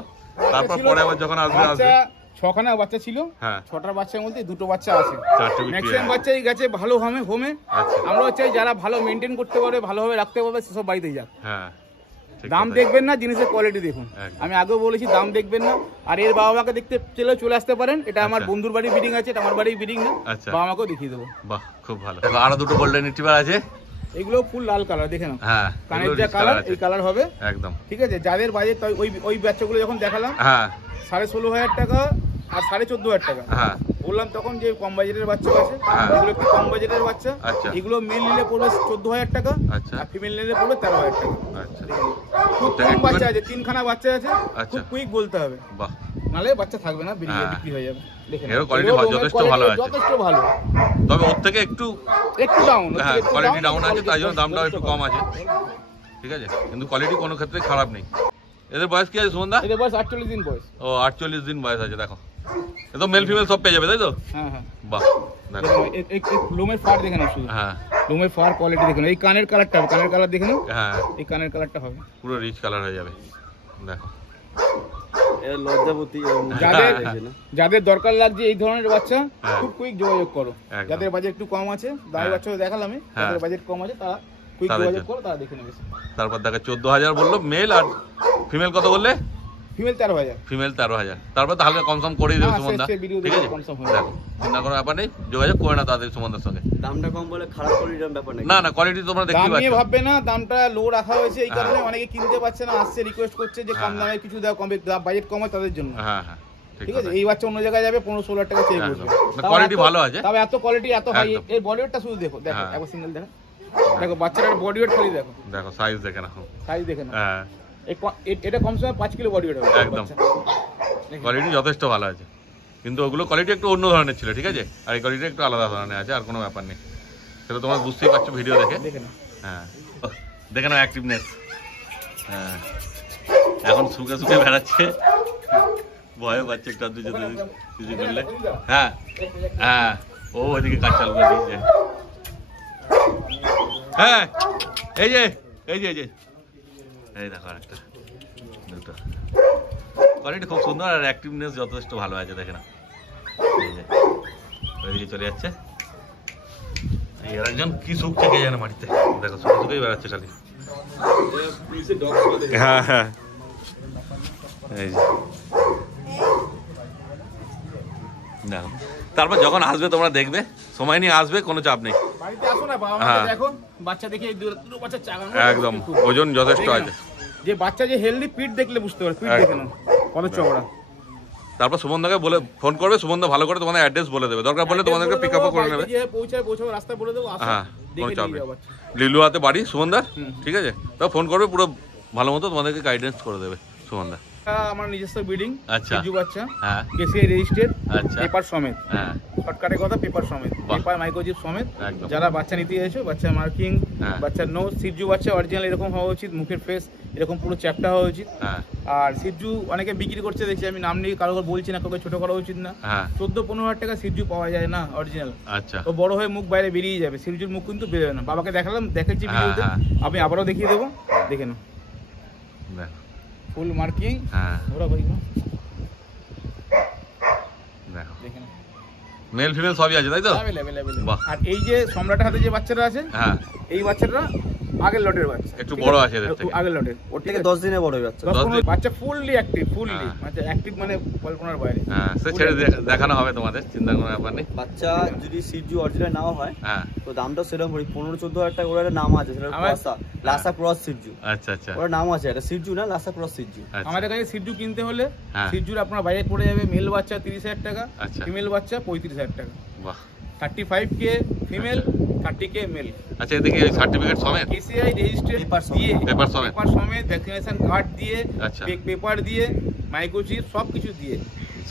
তারপর পরে আবার যখন আসবে আসবে। বাচ্চা ছখানা বাচ্চা ছিল, হ্যাঁ 6টার বাচ্চার মধ্যে 2টো বাচ্চা আছে। 4টে বিক্রি ম্যাক্সিমাম হয়। বাচ্চাই গেছে ভালো হোমে। আচ্ছা আমরা চাই যারা ভালো মেনটেন করতে পারবে, ভালোভাবে রাখতে পারবে, সেসব বাড়িতেই যাক। হ্যাঁ ঠিক দাম কথাই। দেখবেন না, জিনিসের কোয়ালিটি দেখুন। একদম। আমি আগেও বলেছি দাম দেখবেন না। আর এর বাবা মাকে দেখতে চলে আসতে পারেন। এটা আমার আচ্ছা। বন্ধুর বাড়ির ব্রিডিং আছে, এটা আমার বাড়ির ব্রিডিং না। আচ্ছা। বাবা মাকেও দেখিয়ে দেবো। বাহ খুব ভালো। দেখো আরো দুটো গোল্ডেন রিট্রিভার আছে। এগুলো ফুল লাল কালার, দেখে নাও। হ্যাঁ কানের এগুলো যা rich কালার, colour আছে। এই কালার হবে। একদম। ঠিক আছে, যাদের বাজেট ওই বাচ্চাগুলো যখন দেখালাম হ্যাঁ 16,500 টাকা আর 14,500 টাকা হ্যাঁ বললাম, তখন যে কম বাজেটের বাচ্চা আছে, হ্যাঁ। এগুলো একটু কম বাজেটের বাচ্চা। আচ্ছা। এগুলো মেল নিলে পড়বে 14,000 টাকা, আচ্ছা। আর ফিমেল নিলে পড়বে 13,000 টাকা। আচ্ছা খুব প্রত্যেকে কম একটু বাচ্চা করে- আছে, 3খানা বাচ্চা আছে। আচ্ছা। খুব কুইক বলতে হবে, বাহ নালে বাচ্চা থাকবে না, হ্যাঁ। বিক্রি হয়ে যাবে। দেখে এরও নাও। quality এগুলো যথেষ্ট quality ভালো আছে। যথেষ্ট ভালো। তবে ওর থেকে একটু একটু ডাউন, হ্যাঁ কোয়ালিটি ডাউন আছে, তাই জন্য দামটাও একটু কম আছে। ঠিক আছে, কিন্তু কোয়ালিটি কোনো ক্ষেত্রে খারাপ নেই। এদের বয়স কি আছে সুমনদা? এদের বয়স 48 দিন বয়স। ও 48 দিন বয়স আছে। দেখো এ তো মেল ফিমেল সব পেয়ে যাবে তাই তো? হ্যাঁ হ্যাঁ, বাহ দেখো। দেখো এই লোমের ফার দেখে নাও, শুধু হ্যাঁ লোমের ফার কোয়ালিটি দেখে নাও। এই কানের কালারটা হবে, কানের কালার দেখে নাও, হ্যাঁ এই কানের কালারটা হবে। পুরো রিচ কালার হয়ে যাবে। দেখো এর লজ্জাবতী যাদের দেখবে না। যাদের দরকার লাগছে এই ধরনের বাচ্চা, হ্যাঁ। খুব কুইক যোগাযোগ করো। একদম। যাদের বাজেট একটু কম আছে, দামি হ্যাঁ। বাচ্চা দেখালাম আমি, হ্যাঁ। যাদের বাজেট কম আছে তারা কুইক তাদের যোগাযোগ জন্য। করো, তারা দেখে নেবে। তারপর দেখো 14,000 বললো মেল, আর ফিমেল কত বললে? ফিমেল 13,000। ফিমেল 13,000। তারপর তো হালকা কম সম করেই দেবে হ্যাঁ, সুমনদা। সে ভিডিও ঠিক দেখে আছে কম সম হয়ে দেখো, চিন্তা করার ব্যাপার নেই, যোগাযোগ করে না তাদের সুমনদার সঙ্গে। দামটা কম বলে খারাপ কোয়ালিটির ব্যাপার নাকি? না না কোয়ালিটি তোমরা দাম দেখতেই নিয়ে পাচ্ছ। ভাববে না, দামটা লো রাখা হয়েছে এই কারণে হ্যাঁ। অনেকে কিনতে পারছে না, আসছে রিকোয়েস্ট করছে যে কম হ্যাঁ। দামে কিছু দাও, কমে বাজেট কম হয় তাদের জন্য। হ্যাঁ হ্যাঁ ঠিক আছে, এই বাচ্চা অন্য জায়গায় যাবে 15-16 টাকা চেয়ে একদম। বসবে। না, quality ভালো আছে। তবে এত কোয়ালিটি এত হাই, একদম। এর বডি ওয়েটটা শুধু দেখো, দেখো হ্যাঁ। একবার সিঙ্গেল দেখো, দেখো বাচ্চাটার বডি ওয়েট খালি দেখো, দেখো সাইজ দেখে না। সাইজ দেখে না। হ্যাঁ এটা কম সময় 5 কিলো বডি ওয়েট হবে একদম। বাচ্চা। দেখে। কোয়ালিটি যথেষ্ট ভালো আছে, কিন্তু ওগুলো কোয়ালিটি একটু অন্য ধরনের ছিল। ঠিক আছে, আর এই কোয়ালিটি একটু আলাদা ধরনের আছে, আর কোনো ব্যাপার নেই। সেটা তোমরা বুঝতেই পারছো ভিডিও দেখে। দেখে না। হ্যাঁ দেখে নাও অ্যাক্টিভনেস। হ্যাঁ এখন শুকে শুকে বেড়াচ্ছে, ভয়ে পাচ্ছে একটু আধটু যেতে কিছু করলে। হ্যাঁ হ্যাঁ, ও ওইদিকে কাজ চালু করে দিয়েছে। হ্যাঁ এই যে এই যে এই যে এই দেখো আরেকটা, দুটো কোয়ালিটি খুব সুন্দর আর অ্যাক্টিভনেস যথেষ্ট ভালো আছে, দেখে না এই যে ওইদিকে চলে যাচ্ছে। এর একজন কি সুখ থেকে জানে মাটিতে, দেখো শুধু শুধুই বেড়াচ্ছে খালি। হ্যাঁ হ্যাঁ এই যে দেখো, তারপর যখন আসবে তোমরা দেখবে, সময় নিয়ে আসবে, কোনো চাপ নেই। বাড়িতে আসো না, বাবা হ্যাঁ। মাকে দেখো, বাচ্চা দেখে এই দুটো বাচ্চা চাগানো একদম ওজন যথেষ্ট আছে। যে বাচ্চা যে হেলদি, পিঠ দেখলে বুঝতে পারবে, পিঠ দেখে নাও কত চওড়া। তারপর সুমনদাকে বলে ফোন করবে, সুমনদা ভালো করে তোমাদের অ্যাড্রেস বলে দেবে, দরকার পড়লে তোমাদেরকে পিক আপও করে নেবে। যে পৌঁছাবো রাস্তা বলে দেবো, আসো হ্যাঁ কোনো দেখে চাপ নিয়ে নেই। যাও বাচ্চা। লিলুয়াতে বাড়ি সুমনদার, ঠিক আছে, তো ফোন করবে, পুরো ভালো মতো তোমাদেরকে গাইডেন্স করে দেবে সুমনদা। আমার নিজস্ব বিল্ডিং, আচ্ছা। সিজু বাচ্চা, হ্যাঁ কেসিআই রেজিস্টার্ড, আচ্ছা পেপার সমেত, হ্যাঁ শর্টকাটের কথা পেপার সমেত, বাহ। পেপার মাইক্রোচিপ সমেত। একদম। যারা বাচ্চা নিতে এসো, বাচ্চা মার্কিং, হ্যাঁ। বাচ্চার নো, সিজু বাচ্চা অরিজিনাল এরকম হওয়া উচিত, মুখের ফেস এরকম পুরো চ্যাপটা হওয়া উচিত। হ্যাঁ আর সিজু অনেকে বিক্রি করছে দেখছি, আমি নাম নিয়ে কারো বলছি না, কাউকে ছোট করা উচিত না। হ্যাঁ 14-15 হাজার টাকা সিজু পাওয়া যায় না অরিজিনাল, আচ্ছা তো বড় হয়ে মুখ বাইরে বেরিয়ে যাবে। সিজুর মুখ কিন্তু বেরোয় না। বাবাকে দেখালাম, দেখেছি হ্যাঁ, ভিডিওতে, হ্যাঁ। আমি আবারও দেখিয়ে দেবো, দেখে নাও দেখো ফুল মার্কিং, হ্যাঁ ওরা বলি না, দেখো দেখে নাও মেল ফিমেল সবই আছে তাই তো? অ্যাভেলেবেল। বাহ। আর এই যে সম্রাটের হাতে যে বাচ্চারা আছে, হ্যাঁ এই বাচ্চাটা আগের লটের বাচ্চা, একটু ঠিক বড় আছে? আছে এদের থেকে। আগের লটের, ওর ওর থেকে থেকে 10 দিনে বড় হয়ে যাচ্ছে। 10-15 দিন। বাচ্চা ফুললি অ্যাক্টিভ, ফুললি হ্যাঁ। মানে অ্যাক্টিভ, মানে কল্পনার বাইরে। হ্যাঁ সে ছেড়ে দেখানো হবে তোমাদের, চিন্তা করার ব্যাপার নেই। বাচ্চা যদি সিজু অরিজিনাল নাও হয় হ্যাঁ তো দামটা সেরকম পড়ি 15-14 হাজার টাকা। ওর একটা নাম আছে, সেটা আমার- লাসা ক্রস সিজু। আচ্ছা আচ্ছা ওর নাম আছে, এটা সিজু না, লাসা ক্রস সিজু। আচ্ছা আমাদের কাছে সিজু কিনতে হলে, হ্যাঁ। সিজুর আপনার বাইরে পড়ে যাবে মেল বাচ্চা 30,000 টাকা, আচ্ছা। ফিমেল বাচ্চা 35,000 টাকা, বাহ 35K ফিমেল, 30K মেল। আচ্ছা এদিকে সার্টিফিকেট সমেত? কেসিআই রেজিস্টার্ড Paper সমেত। দিয়ে, Paper সমেত। পেপার সমেত, ভ্যাকসিনেশন কার্ড দিয়ে, আচ্ছা। পেপার দিয়ে, মাইক্রোচিপ সব কিছু দিয়ে,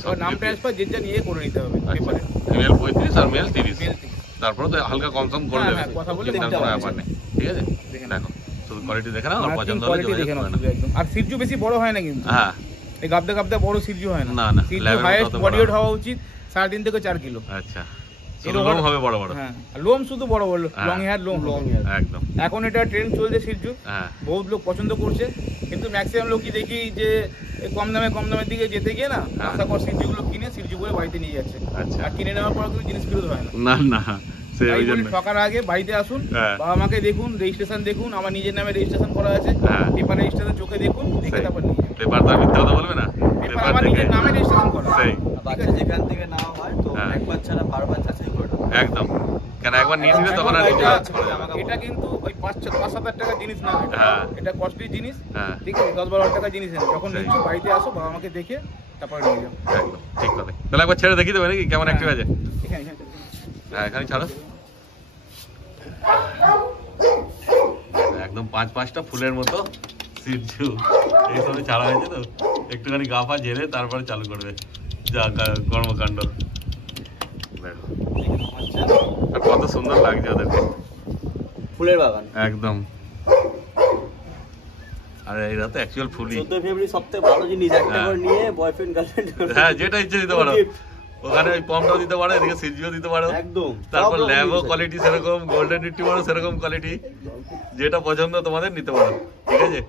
সব এবার নাম দিয়ে। ট্রান্সফার যে যা নিয়ে করে নিতে হবে আচ্ছা পেপারে। ফিমেল 35 আর মেল 30, মেল থেকে। তারপরে তো হালকা কনসাম করে হ্যাঁ, দেবে, হ্যাঁ, কথা বলে চিন্তার দেখতে কোনো হবে। ব্যাপার নেই, ঠিক আছে। দেখে নাও। দেখো শুধু কোয়ালিটি দেখে নাও, আর মার্কিং পছন্দ হলে কোয়ালিটি যোগাযোগ দেখে নাও করে নাও। শুধু একদম। আর সিজু বেশি বড় হয় না কিন্তু, হ্যাঁ এই গাবদা গাবদা বড় সিজু হয় না। না, না, সিজু level হাইয়েস্ট তত বড় বডি ওয়েট হয়। হওয়া উচিত 3.5 থেকে 4 কিলো। আচ্ছা এরকম লোম হবে বড় বড়, হ্যাঁ, আর লোম শুধু বড় বড়, হ্যাঁ। লং হেয়ার লোম লং হবে। হেয়ার। একদম এখন এটা ট্রেন্ড চলছে সিজু, হ্যাঁ বহুত লোক পছন্দ করছে, কিন্তু ম্যাক্সিমাম লোকই দেখি যে এই কম দামের দিকে যেতে গিয়ে না, হ্যাঁ। আশা কর সিজুগুলো কিনে সিজু করে বাড়িতে নিয়ে যাচ্ছে। আচ্ছা আর কিনে নেওয়ার পর কিন্তু জিনিস ফেরত হয় না। না না সে তাই ওই বলি, জন্য ঠকার আগে বাড়িতে আসুন, হ্যাঁ। বাবা মাকে দেখুন, রেজিস্ট্রেশন দেখুন, আমার নিজের নামে রেজিস্ট্রেশন করা আছে, হ্যাঁ। পেপার রেজিস্ট্রেশন চোখে দেখুন, দেখে সেই। তারপর নিয়ে যান। পেপার তো আর মিথ্যা কথা বলবে না, পেপার পেপার আমার দেখে নিজের নামে রেজিস্ট্রেশন করা। সেই বাচ্চা যেখান থেকে না হয় তো হ্যাঁ। একবার ছাড়া বারবার যাচাই করে নেবে। একদম, কেন একবার নিয়ে নিবে তখন আর এটা- কিছু করা যাবে না। এটা কিন্তু ওই 5-7 হাজার টাকার জিনিস না, এটা। হ্যাঁ। এটা কস্টলি জিনিস, হ্যাঁ ঠিক আছে, 10-12 হাজার টাকার জিনিস না। যখন সেই। নিচ্ছ বাড়িতে আসো, বাবা মাকে দেখে তারপরে নিয়ে যাও। একদম ঠিক কথা। তাহলে একবার ছেড়ে দেখিয়ে দেবে নাকি কেমন অ্যাক্টিভ আছে? এখানে হ্যাঁ এখানে ছাড়ো, একদম 5-5টা ফুলের মতো সিজু এইসবে ছাড়া হয়েছে, তো একটুখানি গা পা ঝেড়ে তারপরে চালু করবে যা কর্মকাণ্ড। দেখো আর কত সুন্দর লাগছে ওদেরকে, ফুলের বাগান। একদম। আর এরা তো অ্যাকচুয়াল ফুলই। 14 ফেব্রুয়ারি সবথেকে ভালো জিনিস, একটা হ্যাঁ। করে নিয়ে বয়ফ্রেন্ড গার্লফ্রেন্ড হ্যাঁ যেটা ইচ্ছে দিতে পারো, ওখানে ওই পমটাও দিতে পারো, এদিকে সিজিও দিতে পারো, একদম। তারপর সব রকম ল্যাবও জিনিস আছে। কোয়ালিটি সেরকম, গোল্ডেন রিট্রিভারও সেরকম কোয়ালিটি, যেটা পছন্দ তোমাদের নিতে পারো, ঠিক আছে।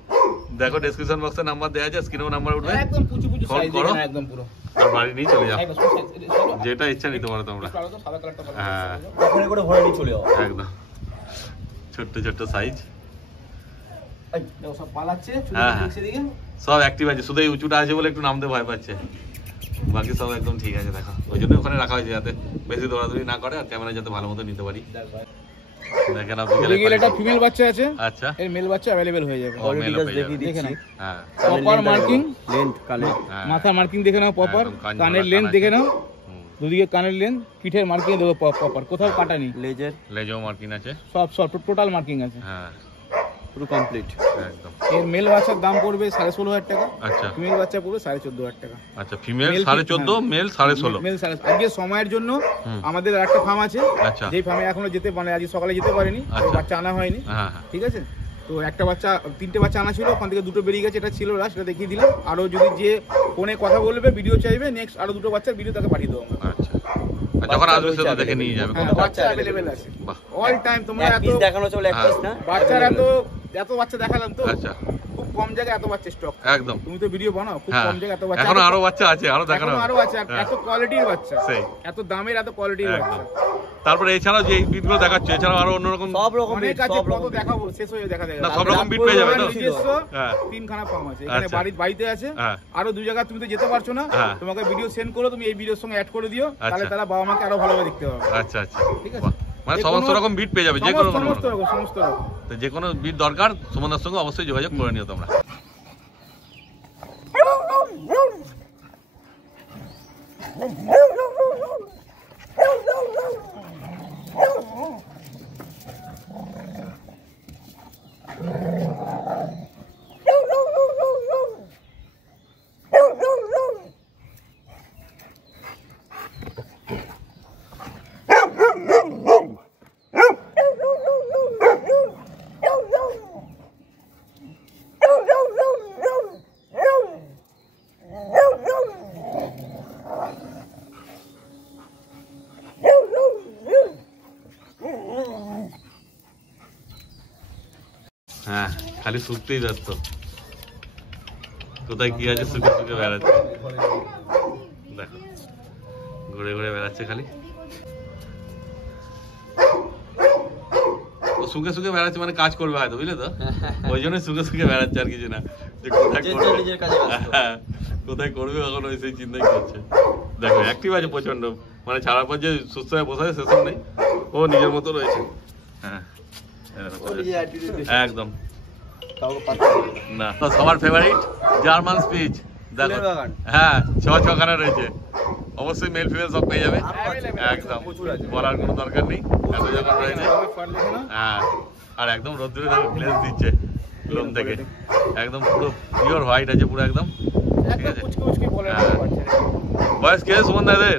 দেখো ডেসক্রিপশন বক্সে নাম্বার দেওয়া আছে, স্ক্রিনেও নাম্বার উঠবে, একদম পুচু ফোন সাইজ করো। একদম পুরো। আর বাড়ি নিয়ে চলে যাও, একদম সাদা যেটা ইচ্ছা নিতে পারো তোমরা। কালারটা ভালো। হ্যাঁ ওখানে করে ভরে নিয়ে চলে যাও। একদম ছোট্ট ছোট্ট সাইজ, দেখো সব পালাচ্ছে, শুধু হ্যাঁ, হ্যাঁ। সেদিকে। সব অ্যাক্টিভ আছে, শুধু এই উঁচুটা আছে বলে একটু নামতে ভয় পাচ্ছে, বাকি সব একদম ঠিক আছে। দেখো ওই জন্য ওখানে রাখা হয়েছে, যাতে বেশি দৌড়াদৌড়ি না করে আর ক্যামেরা যাতে ভালো মতো নিতে পারি। দেখেন আপনি এদিকে একটা ফিমেল বাচ্চা আছে, আচ্ছা এর মেল বাচ্চা अवेलेबल হয়ে যাবে। ও, অলরেডি মেল জাস্ট পেয়ে দেখিয়ে যাবে। দেখে দিচ্ছি। নাও। হ্যাঁ প্রপার মার্কিং, লেন্থ কানের। হ্যাঁ। মাথা মার্কিং দেখে নাও প্রপার, একদম কান কানের ঝোলা লেন্থ কান দেখে আছে। নাও, হুম। দুদিকে কানের লেন্থ, পিঠের মার্কিং দেখো প্রপার, কোথাও কাটা নেই, লেজের লেজও মার্কিং আছে, সব টোটাল মার্কিং আছে। হ্যাঁ পুরো কমপ্লিট। একদম। এর মেল বাচ্চার দাম পড়বে 16,500 টাকা, আচ্ছা ফিমেল বাচ্চা পড়বে 14,500 টাকা। আচ্ছা ফিমেল Male 14.5, মেল 16.5। মেল 16,500। আজকে সময়ের জন্য হুম। আমাদের আরেকটা ফার্ম আছে, আচ্ছা যেই ফার্মে এখনো যেতে মানে আজ সকালে যেতে পারিনি, আচ্ছা। বাচ্চা আনা হয়নি, হ্যাঁ হ্যাঁ ঠিক আছে। তো একটা বাচ্চা, 3টে বাচ্চা আনা ছিল, ওখান থেকে 2টো বেরিয়ে গেছে, এটা ছিল লাস্ট, সেটা দেখিয়ে দিলাম। আরও যদি যে ফোনে কথা বলবে, ভিডিও চাইবে, নেক্সট আরও 2টো বাচ্চার ভিডিও তাকে পাঠিয়ে দেবো। আচ্ছা, আর যখন আসবে সে তো দেখে নিয়ে যাবে। হ্যাঁ, বাচ্চা অ্যাভেলেবেল আছে বাহ। All time. তোমরা এক এত পিস দেখানো চলে এক পিস না বাচ্চার এত বাচ্চা দেখালাম তো, আচ্ছা, খুব কম জায়গায় এত বাচ্চা স্টক। একদম। তুমি তো ভিডিও বানাও, খুব হ্যাঁ, কম জায়গায় এত বাচ্চা। এখনো আরো বাচ্চা আছে, আরো দেখানো এখনো হবে। আরো আছে, আর হ্যাঁ। এত কোয়ালিটির বাচ্চা, সেই। এত দামের, এত কোয়ালিটির বাচ্চা। একদম। তারপরে এছাড়াও যে বিটগুলো দেখাচ্ছে, এছাড়াও আরো অন্যরকম সব রকম অনেক breed, আছে, সব কত রকম breed। দেখাবো, শেষ হয়ে দেখা না, সব রকম বিট পেয়ে যাবে তো? নিজস্ব হ্যাঁ। 3খানা ফার্ম আছে এখানে, আচ্ছা। বাড়িতে আছে। হ্যাঁ। আরো 2 জায়গা তুমি তো যেতে পারছো না, হ্যাঁ। তোমাকে ভিডিও সেন্ড করো, তুমি এই ভিডিওর সঙ্গে অ্যাড করে দিও, তাহলে আচ্ছা। তারা বাবা মাকে আরো ভালোভাবে দেখতে পাবে। আচ্ছা আচ্ছা, ঠিক আছে? বাহ। মানে যে সমস্ত কোনো- রকম বিট পেয়ে যাবে, যে কোনো সমস্ত রকম, সমস্ত রকম। তো যে কোনো বিট দরকার সুমনদার সঙ্গে অবশ্যই যোগাযোগ করে নিও তোমরা। হ্যাঁ, খালি শুকতেই ব্যস্ত, কোথায় কি আছে শুকে শুকে বেড়াচ্ছে। দেখো ঘুরে ঘুরে বেড়াচ্ছে খালি, ও শুকে শুকে বেড়াচ্ছে মানে কাজ করবে হয়তো, বুঝলে তো? ওই জন্যই শুকে শুকে বেড়াচ্ছে, আর কিছু না। যে কোথায় যে করবে, নিজের কাজে ব্যস্ত। হ্যাঁ, কোথায় করবে এখন ওই সেই চিন্তাই করছে। দেখো অ্যাক্টিভ আছে প্রচন্ড, মানে ছাড়ার পর যে সুস্থ হয়ে বসে আছে সেসব নেই, ও নিজের মতো রয়েছে। হ্যাঁ, ও নিজের attitude দেখে। একদম কাউকে পাত্তা দেবে না। না। তো সবার ফেভারিট জার্মান স্পিচ দেখো, ফুলের বাগান। হ্যাঁ, ছখানা রয়েছে, অবশ্যই মেল ফিমেল সব পেয়ে যাবে। একদম, প্রচুর আছে। বলার কোনো দরকার নেই, এত যখন রয়েছে। ফার দেখে না? হ্যাঁ, আর একদম রোদ্দুরে দেখো গ্লেজ দিচ্ছে লোম থেকে, একদম পুরো পিওর হোয়াইট আছে পুরো একদম। ঠিক একদম আছে। কুচকে কুচকে বলে হ্যাঁ। বাচ্চা। বয়স কে সুমন দাদের?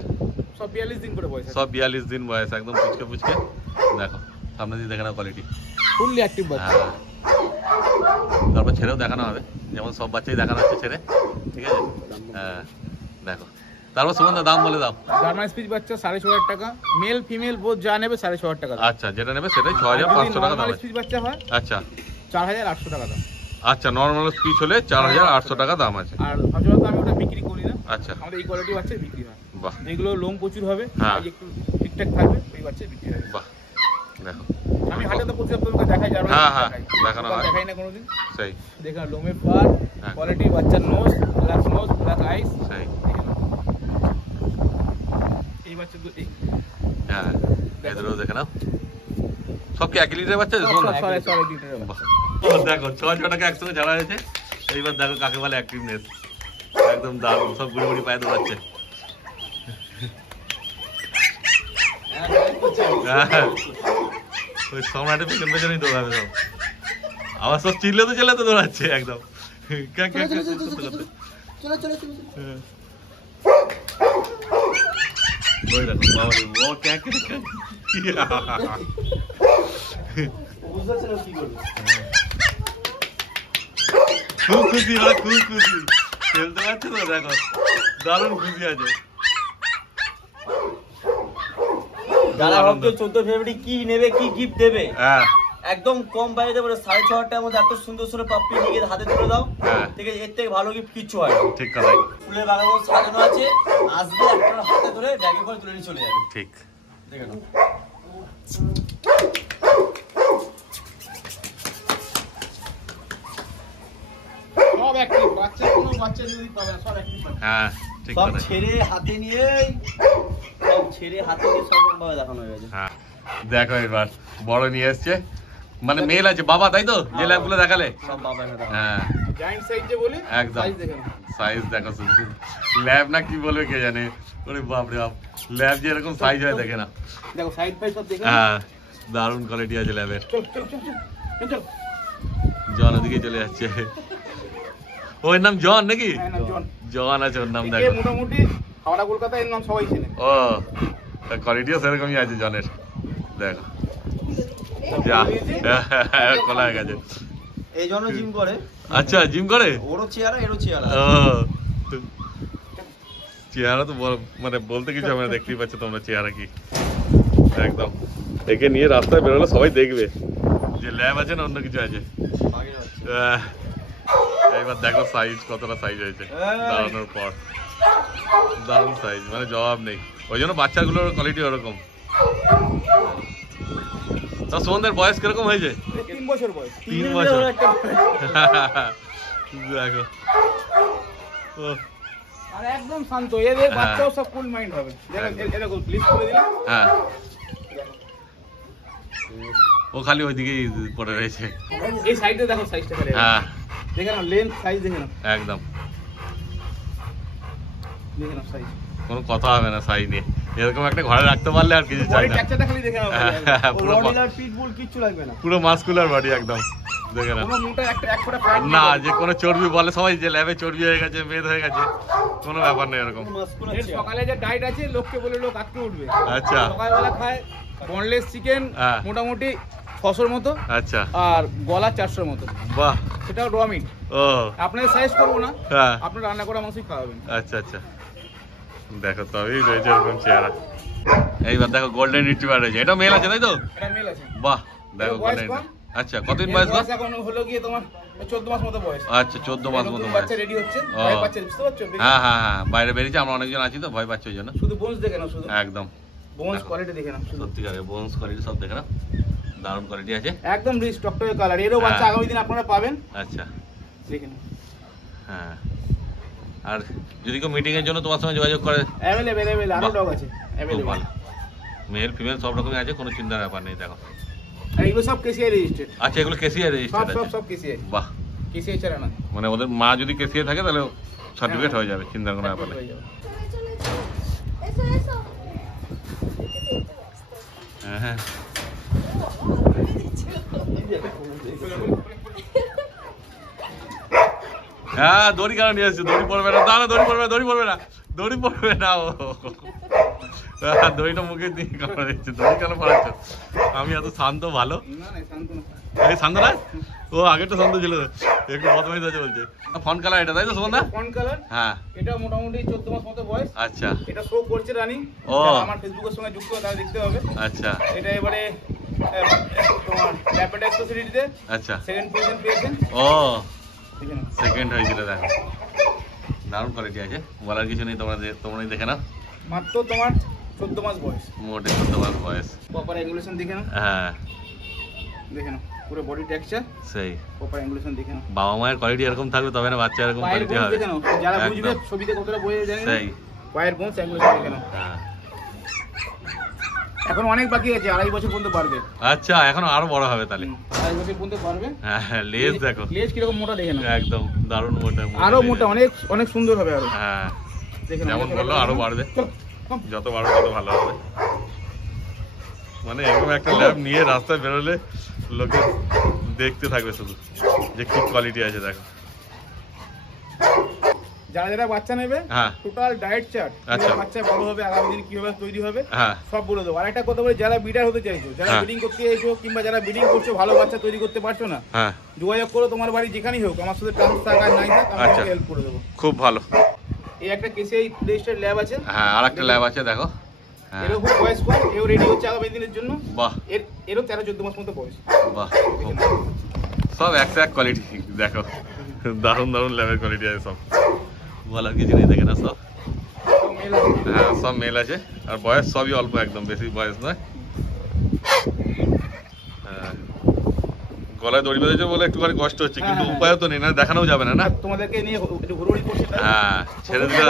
সব 42 দিন করে বয়স আছে। সব 42 দিন বয়স, একদম পুচকে পুচকে। দেখো সামনে দিয়ে দেখে নাও কোয়ালিটি। ফুললি অ্যাক্টিভ বাচ্চা। হ্যাঁ, তারপর ছেড়েও দেখানো হবে, যেমন সব বাচ্চাই দেখানো হচ্ছে ছেড়ে। ঠিক আছে। হ্যাঁ, দেখো তারপর সুমন দা দাম বলে দাও। জার্মান স্পিচ বাচ্চা 6,500 টাকা, মেল ফিমেল বোথ যা নেবে 6,500 টাকা দাম। আচ্ছা, যেটা নেবে সেটাই 6,500 টাকা দাম নরমাল আছে। স্পিচ বাচ্চা হয় আচ্ছা 4,800 টাকা দাম। আচ্ছা, নর্মাল স্পিচ হলে 4,800 টাকা দাম আছে। আর সচরাচর আমি ওটা বিক্রি করি না, আচ্ছা, আমাদের এই কোয়ালিটি বাচ্চা বিক্রি হয়। বাহ যেগুলো লোম প্রচুর হবে, হ্যাঁ। আর একটু ঠিকঠাক থাকবে, ওই বাচ্চা বিক্রি হবে। বাহ, দেখো আমি হাটে তো প্রতি সপ্তাহে তোমাকে দেখাই, জার্মান হ্যাঁ, স্পিচ হ্যাঁ, দেখাই। দেখানো দোকান হয়। দেখাই না কোনোদিন। সেই দেখা লোমের পার, হ্যাঁ। কোয়ালিটি, বাচ্চার নোজ, ব্ল্যাক আইস। সেই এই বাচ্চা তো এই হ্যাঁ, এদেরও দেখে নাও। সব কি 1 লিটারের বাচ্চা আছে সুমন দা? সব এক লিটারের বাহ। বাচ্চা। ও দেখো 6 টাকা একসঙ্গে ঝাড়া হয়েছে। এইবার দেখো কাকে বলে অ্যাক্টিভনেস, একদম দারুণ, সব গুড়ি গুড়ি পায়ে দৌড়াচ্ছে। হ্যাঁ, ওই সম্রাটের পেছন পেছনই দৌড়াবে সব, আবার সব চিল্লাতে দৌড়াচ্ছে একদম। ক্যাক ক্যাক ক্যাক করতে করতে। হ্যাঁ। ওই দেখো বাবা রে, ও ক্যাক ক্যাক ক্যাক। বুঝতে পারছি না কি করবে। খুব খুশি, ওরা খুব খুশি, খেলতে পারছে তো, দেখো দারুণ খুশি আছে। যারা ভাবছো 14 ফেব্রুয়ারি কি নেবে, কি গিফট দেবে, হ্যাঁ একদম কম বাজেটে বলে 6,500 টাকার মধ্যে এত সুন্দর সুন্দর পাপ্পি নিয়ে গিয়ে হাতে তুলে দাও। হ্যাঁ। ঠিক আছে, এর থেকে ভালো গিফট কিচ্ছু হয় না। ঠিক কথাই, ফুলের বাগান মতো সাজানো আছে, আসবে একটা হাতে ধরে ব্যাগে করে তুলে নিয়ে চলে যাবে। ঠিক। দেখে নাও। সব অ্যাক্টিভ বাচ্চা, কোনো বাচ্চা যদি পাবে না, সব অ্যাক্টিভ বাচ্চা। হ্যাঁ ঠিক সব কথাই। ছেড়ে হাতে নিয়ে সব রকম ভাবে দেখানো হয়ে গেছে। হ্যাঁ, দেখো এবার বড় নিয়ে এসছে, মানে মেল আছে বাবা, তাই তো? যে ল্যাবগুলো দেখালে। সব বাবা এনে দেখানো। হ্যাঁ জায়ান্ট সাইজ যে বলি, একদম। সাইজ দেখে নাও। সাইজ দেখো শুধু, ল্যাব না কি বলবে কে জানে। ওরে বাপ রে বাপ, ল্যাব যে এরকম সাইজ হয় দেখে না। দেখো সাইড বাই সব দেখে নাও। হ্যাঁ, দারুণ কোয়ালিটি আছে ল্যাবের। চল চল চল চল চল। জন ওদিকে চলে যাচ্ছে, ওর নাম জন নাকি? হ্যাঁ না জন। জন আছে ওর নাম, এ দেখো। মোটামুটি হাওড়া কলকাতা এর নাম সবাই চেনে। ও, কোয়ালিটিও সেরকমই আছে জনের, দেখো। যা খোলা হয়ে গেছে, এই জন্য জিম করে। আচ্ছা জিম করে, ওরও চেহারা এরও চেহারা। ও চেহারা তো মানে বলতে কিছু হবে না, দেখতেই পাচ্ছ তোমরা চেহারা কি একদম। একে নিয়ে রাস্তায় বেরোলে সবাই দেখবে যে ল্যাব আছে না অন্য কিছু আছে। এইবার দেখো সাইজ কতটা সাইজ হয়েছে দাঁড়ানোর পর, দারুণ সাইজ, মানে জবাব নেই। ওই জন্য বাচ্চাগুলোর কোয়ালিটি ওরকম। তা সুমনদের বয়স কিরকম হয়েছে? 3 বছর বয়স। 3 বছর। দেখো ও আর একদম শান্ত, এদের বাচ্চাও সব কুল মাইন্ড হবে। দেখো প্লিজ করে দিলাম। হ্যাঁ ও খালি ওইদিকেই পড়ে রয়েছে। এই সাইডে দেখো সাইজটা খালি। হ্যাঁ দেখে নাও লেন্থ সাইজ দেখে নাও, একদম দেখে নাও সাইজ। কোনো কথা হবে না সাইজ নিয়ে, এরকম একটা ঘরে রাখতে পারলে আর কিছু চাই বডি না। টেক্সচারটা খালি দেখে নাও। রনিল আর পিটবুল কিচ্ছু লাগবে না, পুরো মাসকুলার বডি একদম, দেখে না। কোনো মোটা একটা এক ফোঁটা ফ্যাট না যে কোনো চর্বি বলে সবাই যে ল্যাবে চর্বি হয়ে গেছে, মেদ হয়ে গেছে, কোনো ব্যাপার নেই এরকম। মাস্কুলার এর সকালে যে ডায়েট আছে লোককে বলে লোক আটকে উঠবে। আচ্ছা সকালবেলা খায় বনলেস চিকেন হ্যাঁ। মোটামুটি 600-র মতো, আচ্ছা আর গলা 400-র মতো, বাহ। সেটাও র মিট। ও আপনাদের সাইজ করবো না, হ্যাঁ আপনার রান্না করা মাংসই খাওয়াবেন। আচ্ছা আচ্ছা দেখো তবেই রয়েছে এরকম চেহারা। এইবার দেখো গোল্ডেন রিট্রিভার রয়েছে, এটা মেল আছে তাই তো? এটা মেল আছে। বাহ দেখো এর বয়স গোল্ডেন। কম? আচ্ছা কতদিন এর বয়স গো? বয়স এখন হলো গিয়ে তোমার 14 মাস মতো বয়স। আচ্ছা 14 মাস মতো নতুন বয়স। বাচ্চা রেডি হচ্ছে, ও। ভয় পাচ্ছে, বুঝতে পারছো? হ্যাঁ হ্যাঁ হ্যাঁ বাইরে বেরিয়েছে, আমরা অনেকজন আছি তো ভয় পাচ্ছি ওই জন্য। শুধু বোনস দেখে নাও, শুধু একদম বোনস দেখো। কোয়ালিটি দেখে নাও শুধু। সত্যিকারের বোনস কোয়ালিটি সব দেখে নাও, দারুণ কোয়ালিটি আছে। একদম রিচ টকটকে কালার, এরও বাচ্চা হ্যাঁ। আগামী দিন আপনারা পাবেন। আচ্ছা দেখে নাও হ্যাঁ, আর যদি কেউ মিটিং এর জন্য তোমার সঙ্গে যোগাযোগ করে, অ্যাভেলেবল আরো বাহ। ডগ আছে খুব অ্যাভেলেবল। ভালো, মেল ফিমেল সব রকমই আছে, কোনো চিন্তার ব্যাপার নেই। দেখো আর এগুলো সব কেসিআই রেজিস্টার্ড, আচ্ছা এগুলো কেসিআই সব রেজিস্টার্ড সব আছে? সব কেসিআই, বাহ, কেসিআই ছাড়া না। মানে ওদের মা যদি কেসিআই থাকে তাহলে সার্টিফিকেট হয়ে যাবে, চিন্তার কোনো ব্যাপার নেই। হয়ে যাবে। হ্যাঁ হ্যাঁ হ্যাঁ দড়ি কেন নিয়ে আসছে? দড়ি পড়বে না, দাঁড়া দড়ি পড়বে না, দড়ি পড়বে না, দড়ি পড়বে না। ও দড়িটা মুখে দিয়ে কেন দিচ্ছে, দড়ি কেন পড়াচ্ছ? আমি এত শান্ত ভালো, না না শান্ত না। এই শান্ত না? ও আগেরটা শান্ত ছিল, একটু বদমাইশ আছে বলছে। ফোন কালার এটা তাই তো সুমন দা? ফন্ট কালার, হ্যাঁ এটা মোটামুটি 14 মাস মতো বয়স। আচ্ছা এটা শো করছে রানিং, ও। আমার ফেসবুকের সঙ্গে যুক্ত তারা দেখতে হবে। আচ্ছা এটা এবারে তোমার র্যাপিড এক্সপ্রেসিটিতে আচ্ছা সেকেন্ড পজিশন পেয়েছেন। ও দেখে নাও সেকেন্ড হয়েছিল, দেখো দারুণ কোয়ালিটি আছে, বলার কিছু নেই। তোমরাই দেখে নাও, মাত্র তোমার 14 মাস বয়স। মোটে 14 মাস বয়স। প্রপার অ্যাঙ্গুলেশন দেখে নাও, হ্যাঁ দেখে নাও পুরো বডি টেক্সচার, সেই প্রপার অ্যাঙ্গুলেশন দেখে নাও। বাবা মায়ের কোয়ালিটি এরকম থাকবে তবে না বাচ্চা এরকম পায়ের কোয়ালিটি বোনস হবে। দেখে নাও, যারা বুঝবে একদম। ছবিতে কতটা বোঝা জানি না, সেই পায়ের বোনস অ্যাঙ্গুলেশন দেখে নাও। হ্যাঁ এখন অনেক বাকি আছে, 2.5 বছর পর্যন্ত পারবে। আচ্ছা এখন আরো বড় হবে তাহলে। 2.5 বছর পর্যন্ত পারবে। হ্যাঁ লেজ দেখো লেজ কিরকম মোটা দেখে নাও, একদম দারুণ মোটা, আরো মোটা, অনেক অনেক সুন্দর হবে আরো। হ্যাঁ দেখে নাও যেমন বললো আরো বাড়বে, চল, কম। যত বাড়বে তত ভালো হবে। মানে এরকম একটা ল্যাব নিয়ে রাস্তায় বেরোলে লোকে দেখতে থাকবে শুধু যে কি কোয়ালিটি আছে। দেখো যারা যারা বাচ্চা নেবে হ্যাঁ টোটাল ডায়েট চার্ট, আচ্ছা। বাচ্চা বড় হবে আগামী দিন কিভাবে তৈরি হবে হ্যাঁ সব বলে দেবো। আর একটা কথা বলি, যারা বিডার হতে চাইছো, যারা হ্যাঁ। ব্রিডিং করতে চাইছো, কিংবা যারা ব্রিডিং করছো ভালো বাচ্চা তৈরি করতে পারছো না, হ্যাঁ যোগাযোগ করো, তোমার বাড়ি যেখানেই হোক, আমার সাথে ট্রান্স থাক আর নাই থাক, আমি আচ্ছা। হেল্প করে দেবো। খুব ভালো। এই একটা কেসিআই রেজিস্টার্ড ল্যাব আছে, হ্যাঁ আর একটা ল্যাব আছে দেখো। হ্যাঁ এরও খুব বয়স কম, এও রেডি হচ্ছে আগামী দিনের জন্য। বাহ এরও 13-14 মাস মতো বয়স। বাহ খুব সব এক কোয়ালিটি দেখো, দারুণ দারুণ ল্যাবের কোয়ালিটি আছে সব, বলার কিছু নেই। দেখে না সব, তো মেল আছে। হ্যাঁ সব মেল আছে, আর বয়স সবই অল্প, একদম বেশি বয়স নয়। হ্যাঁ গলায় দড়ি বেঁধেছে বলে একটুখানি কষ্ট হচ্ছে, কিন্তু হ্যাঁ, উপায়ও তো নেই, না দেখানোও যাবে না। না তোমাদেরকে নিয়ে একটু ঘুরঘুরি করছে তাই? হ্যাঁ ছেড়ে দিলে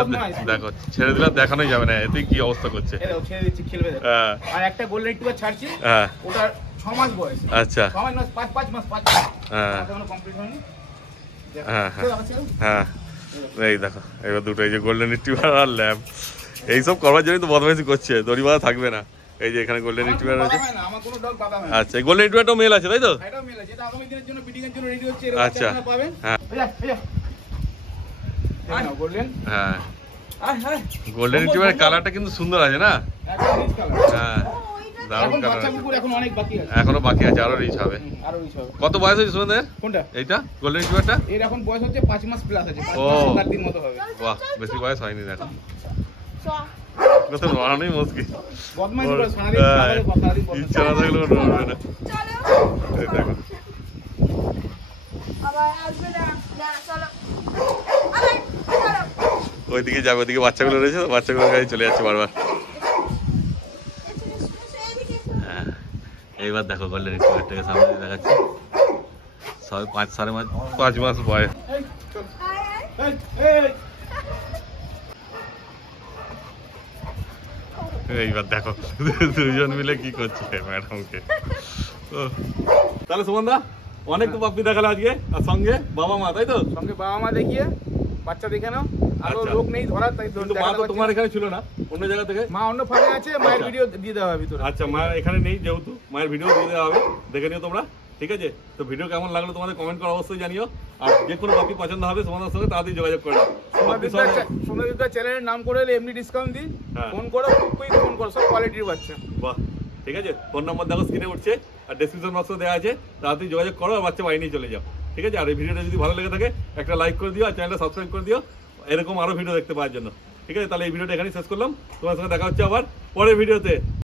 দেখো, ছেড়ে দিলে আর দেখানোই যাবে না, এতে কি অবস্থা করছে। এই দেখো, ছেড়ে দিচ্ছি, খেলবে দেখো। হ্যাঁ আর একটা গোল্ডেন রিট্রিভার ছাড়ছি, হ্যাঁ ওটার 6 মাস বয়স। আচ্ছা 6 মাস, 5 মাস, 5 মাস। হ্যাঁ এখনো কমপ্লিট হয়নি। দেখো, হ্যাঁ, হ্যাঁ। চলো, আবার চলো। হ্যাঁ এই দেখো এবার দুটো, এই যে গোল্ডেন রিট্রিভার আর ল্যাব, এইসব করবার জন্যই তো বদমাইশি করছে, দড়ি বাঁধা থাকবে না। এই যে এখানে গোল্ডেন আমার রিট্রিভার কোনো আছে। বাধা হয় না, আমার কোনো dog বাধা হয় না। আচ্ছা এই গোল্ডেন রিট্রিভারটাও মেল আছে তাই তো? এটাও মেল আছে, এটা আগামী দিনের জন্য ব্রিডিং এর জন্য রেডি হচ্ছে, এর আচ্ছা। বাচ্চা আপনারা পাবেন। হ্যাঁ এই যা, এই যা। এই নাও, গোল্ডেন। হ্যাঁ আয়, আয়। গোল্ডেন রিট্রিভারের কালারটা কিন্তু সুন্দর আছে না? একদম rich color। হ্যাঁ দারুণ এখন কালার বাচ্চা আছে। কুকুর এখন অনেক বাকি আছে। এখনো বাকি আছে, আরো রিচ হবে। আরো রিচ হবে। কত বয়স হয়েছে সুমনদের কোনটা? এইটা গোল্ডেন রিট্রিভারটা? এর এখন বয়স হচ্ছে 5 মাস প্লাস আছে, 5 ও। মাস 7 দিন মতো হবে। বাহ, বেশি বয়স হয়নি দেখো। কত নড়ানোই মুশকিল। বদমাইশ করে সারাদিন সারাদিন সারাদিন বদমাইশ। ইচ্ছা না থাকলেও নড়বে না। এই দেখো। ওইদিকে যাবে, ওইদিকে বাচ্চাগুলো রয়েছে, বাচ্চাগুলোর কাছে চলে যাচ্ছে বারবার। হ্যাঁ, এইবার দেখো গোল্ডেন রিট্রিভারটাকে সামনে দিয়ে দেখাচ্ছি। সবে 5 মাস বয়স। এই, চল। এই, এইবার দেখো দুজন মিলে কি করছে ম্যাডামকে। তাহলে সুমন দা, অনেক তো পাপ্পি দেখালো আজকে, আর সঙ্গে বাবা মা, তাই তো? সঙ্গে বাবা মা দেখিয়ে বাচ্চা দেখে নাও। আরো আচ্ছা। লোক নেই ধরার, তাই কিন্তু মা দেখাতে তো পারছি তোমার না। এখানে ছিল না, অন্য জায়গা থেকে। মা অন্য ফাঁড়ে আছে, মায়ের আচ্ছা। ভিডিও দিয়ে দেওয়া হবে ভিতরে। আচ্ছা, মা এখানে নেই যেহেতু, মায়ের ভিডিও দিয়ে দেওয়া হবে, দেখে নিও তোমরা, ঠিক আছে? তো ভিডিও কেমন লাগলো তোমাদের কমেন্ট করে অবশ্যই জানিও। আর যে কোনো পাপি পছন্দ হবে তোমাদের সঙ্গে তাড়াতাড়ি যোগাযোগ করে নাও। পাপ্পি সঙ্গে- সোনাদিদার চ্যানেলের নাম করে এলে এমনি ডিসকাউন্ট দিই। হ্যাঁ। ফোন করো, খুব ফোন করো, সব কোয়ালিটির বাচ্চা। বাহ, ঠিক আছে। ফোন নাম্বার দেখো স্ক্রিনে উঠছে, আর ডেসক্রিপশন বক্সে দেওয়া আছে, তাড়াতাড়ি যোগাযোগ করো আর বাচ্চা বাড়ি নিয়ে চলে যাও, ঠিক আছে? আর এই ভিডিওটা যদি ভালো লেগে থাকে একটা লাইক করে দিও, আর চ্যানেলটা সাবস্ক্রাইব করে দিও এরকম আরো ভিডিও দেখতে পাওয়ার জন্য, ঠিক আছে? তাহলে এই ভিডিওটা এখানেই শেষ করলাম। তোমার সঙ্গে দেখা হচ্ছে আবার পরের ভিডিওতে।